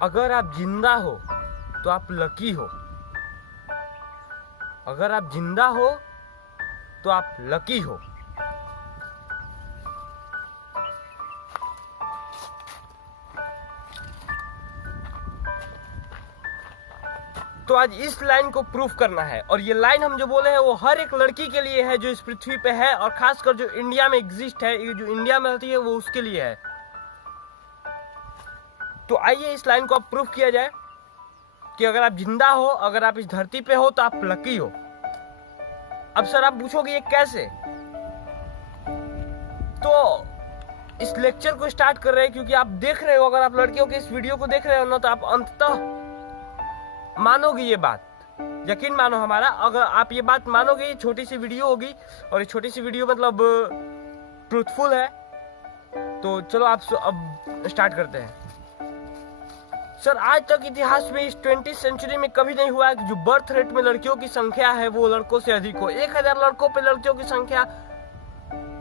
अगर आप जिंदा हो तो आप लकी हो। अगर आप जिंदा हो तो आप लकी हो। तो आज इस लाइन को प्रूफ करना है, और ये लाइन हम जो बोले हैं वो हर एक लड़की के लिए है जो इस पृथ्वी पे है, और खासकर जो इंडिया में एग्जिस्ट है, जो इंडिया में रहती है, वो उसके लिए है। तो आइए इस लाइन को अब प्रूफ किया जाए कि अगर आप जिंदा हो, अगर आप इस धरती पे हो तो आप लकी हो। अब सर आप पूछोगे ये कैसे? तो इस लेक्चर को स्टार्ट कर रहे हैं क्योंकि आप देख रहे हो, अगर आप लड़कियों के इस वीडियो को देख रहे हो ना, तो आप अंततः मानोगे ये बात, यकीन मानो हमारा। अगर आप ये बात मानोगे, ये छोटी सी वीडियो होगी, और ये छोटी सी वीडियो मतलब ट्रूथफुल है। तो चलो आप अब स्टार्ट करते हैं। सर आज तक इतिहास में इस 20th सेंचुरी में कभी नहीं हुआ कि जो बर्थ रेट में लड़कियों की संख्या है वो लड़कों से अधिक हो। 1000 लड़कों पे लड़कियों की संख्या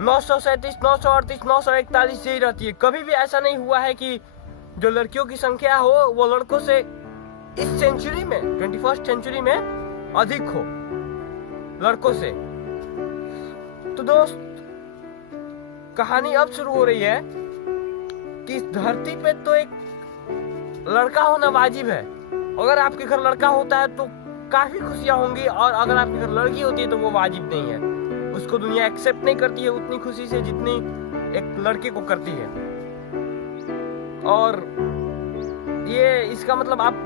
937, 938, 941 यही रहती है। कभी भी ऐसा नहीं हुआ है कि जो लड़कियों की संख्या हो वो लड़कों से इस सेंचुरी में, 21st सेंचुरी में अधिक हो लड़कों से। तो दोस्त, कहानी अब शुरू हो रही है कि इस धरती पे तो एक लड़का होना वाजिब है। अगर आपके घर लड़का होता है तो काफी खुशियां होंगी, और अगर आपके घर लड़की होती है तो वो वाजिब नहीं है। उसको दुनिया एक्सेप्ट नहीं करती है उतनी खुशी से जितनी एक लड़के को करती है। और ये इसका मतलब आप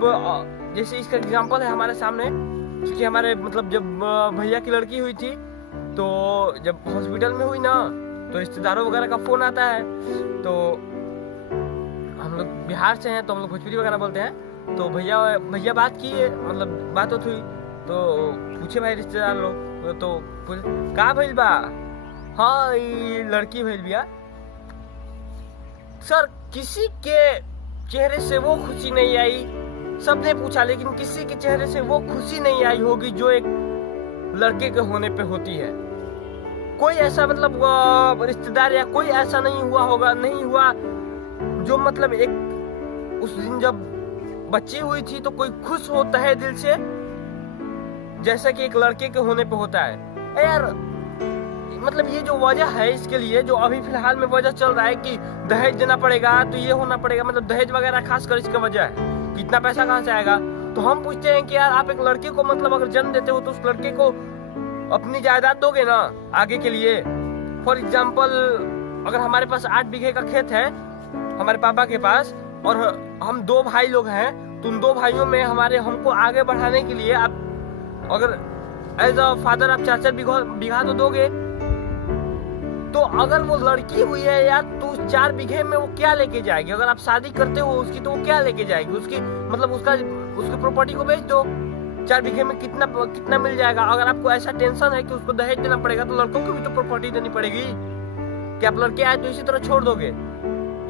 जैसे इसका एग्जांपल है हमारे सामने, क्योंकि हमारे मतलब जब भैया की लड़की हुई थी, तो जब हॉस्पिटल में हुई ना, तो रिश्तेदारों वगैरह का फोन आता है। तो हम लोग बिहार से हैं तो हम लोग भोजपुरी वगैरह बोलते हैं। तो भैया बात की है, मतलब बात हुई, तो पूछे भाई रिश्तेदार लोग, तो का भइल बा? हाँ ये लड़की भइल बिया। सर किसी के चेहरे से वो खुशी नहीं आई, सबने पूछा, लेकिन किसी के चेहरे से वो खुशी नहीं आई होगी जो एक लड़के के होने पे होती है। कोई ऐसा मतलब रिश्तेदार या कोई ऐसा नहीं हुआ जो मतलब एक उस दिन जब बच्ची हुई थी तो कोई खुश होता है दिल से, जैसा कि एक लड़के के होने पे होता है। यार मतलब ये जो वजह है इसके लिए, जो अभी फिलहाल में वजह चल रहा है कि दहेज देना पड़ेगा, तो ये होना पड़ेगा, मतलब दहेज वगैरह खासकर इसका वजह है कि इतना पैसा कहाँ से आएगा। तो हम पूछते हैं कि यार आप एक लड़के को मतलब अगर जन्म देते हो तो उस लड़के को अपनी जायदाद दोगे ना आगे के लिए। फॉर एग्जाम्पल, अगर हमारे पास 8 बीघे का खेत है हमारे पापा के पास, और हम 2 भाई लोग हैं, तो उन 2 भाइयों में हमको आगे बढ़ाने के लिए आप अगर एज अ फादर आप 4-4 बीघा तो दोगे। तो अगर वो लड़की हुई है यार, तो उस 4 बीघे में वो क्या लेके जाएगी? अगर आप शादी करते हो उसकी, तो वो क्या लेके जाएगी? उसकी मतलब उसकी प्रॉपर्टी को बेच दो, 4 बीघे में कितना मिल जाएगा। अगर आपको ऐसा टेंशन है कि उसको दहेज देना पड़ेगा, तो लड़कों को भी तो प्रॉपर्टी देनी पड़ेगी। कि आप लड़के आए तो इसी तरह छोड़ दोगे?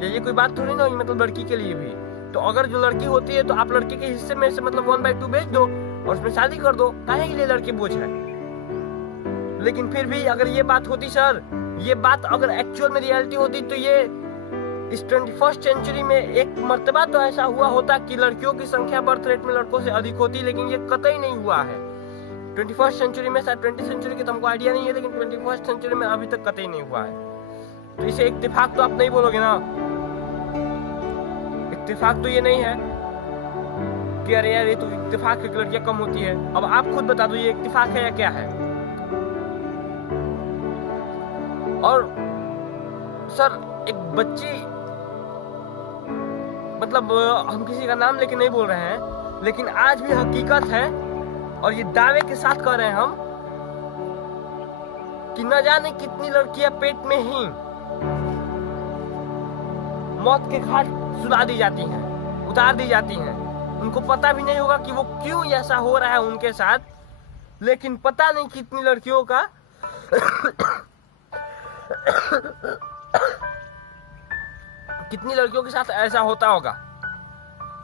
ये कोई बात थोड़ी ना हुई, मतलब लड़की के लिए भी। तो अगर जो लड़की होती है तो आप लड़के के हिस्से में से मतलब 1/2 बेच दो और उसमें शादी कर दो। काहे के लिए लड़की बोझ है? लेकिन फिर भी अगर ये बात होती सर, ये बात अगर एक्चुअल में रियलिटी होती, तो ये इस 21st सेंचुरी में एक मर्तबा तो ऐसा हुआ होता कि लड़कियों की संख्या बर्थ रेट में लड़कों से अधिक होती, लेकिन ये कतई नहीं हुआ है 21st सेंचुरी में। शायद 20th सेंचुरी की तो हमको आइडिया नहीं है, लेकिन 21st सेंचुरी में अभी तक कतई नहीं हुआ है। तो इसे इत्तेफाक तो आप नहीं बोलोगे ना? इत्तेफाक तो ये नहीं है कि अरे यार ये तो इत्तेफाक है कि लड़कियां कम होती है। अब आप खुद बता दो ये इत्तेफाक है या क्या है? और सर एक बच्ची, मतलब हम किसी का नाम लेके नहीं बोल रहे हैं, लेकिन आज भी हकीकत है, और ये दावे के साथ कह रहे हैं हम कि न जाने कितनी लड़कियां पेट में ही मौत के घाट सुला दी जाती हैं, उतार दी जाती हैं। उनको पता भी नहीं होगा कि वो क्यों ऐसा हो रहा है उनके साथ, लेकिन पता नहीं कितनी लड़कियों का कितनी लड़कियों के साथ ऐसा होता होगा।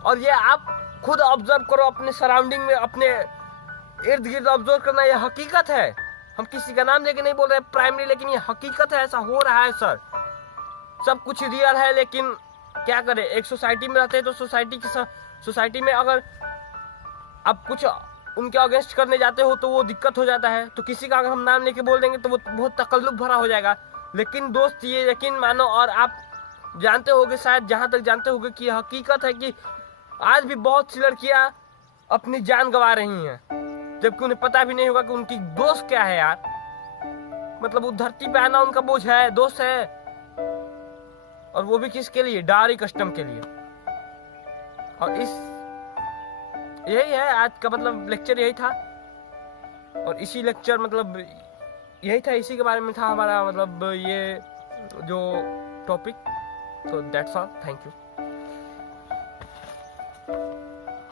और ये आप खुद ऑब्जर्व करो अपने सराउंडिंग में, अपने इर्द गिर्द ऑब्जर्व करना, ये हकीकत है। हम किसी का नाम लेके नहीं बोल रहे प्राइमरी, लेकिन ये हकीकत है, ऐसा हो रहा है सर। सब कुछ रियल है, लेकिन क्या करें, एक सोसाइटी में रहते हैं तो सोसाइटी के सोसाइटी में अगर आप कुछ उनके अगेंस्ट करने जाते हो तो वो दिक्कत हो जाता है, तो किसी का अगर हम नाम लेके बोल देंगे तो वो बहुत तकल्लुफ भरा हो जाएगा। लेकिन दोस्त ये यकीन मानो, और आप जानते होगे, शायद जहां तक जानते होगे कि हकीकत है कि आज भी बहुत सी लड़कियां अपनी जान गंवा रही हैं, जबकि उन्हें पता भी नहीं होगा कि उनकी दोस्त क्या है यार। मतलब वो धरती पे आना उनका बोझ है, दोस्त है, और वो भी किसके लिए? डायरी कस्टम के लिए। और यही है आज का मतलब लेक्चर, यही था। और इसी लेक्चर मतलब यही था, इसी के बारे में था हमारा मतलब ये जो टॉपिक। तो दैट्स ऑल, थैंक यू।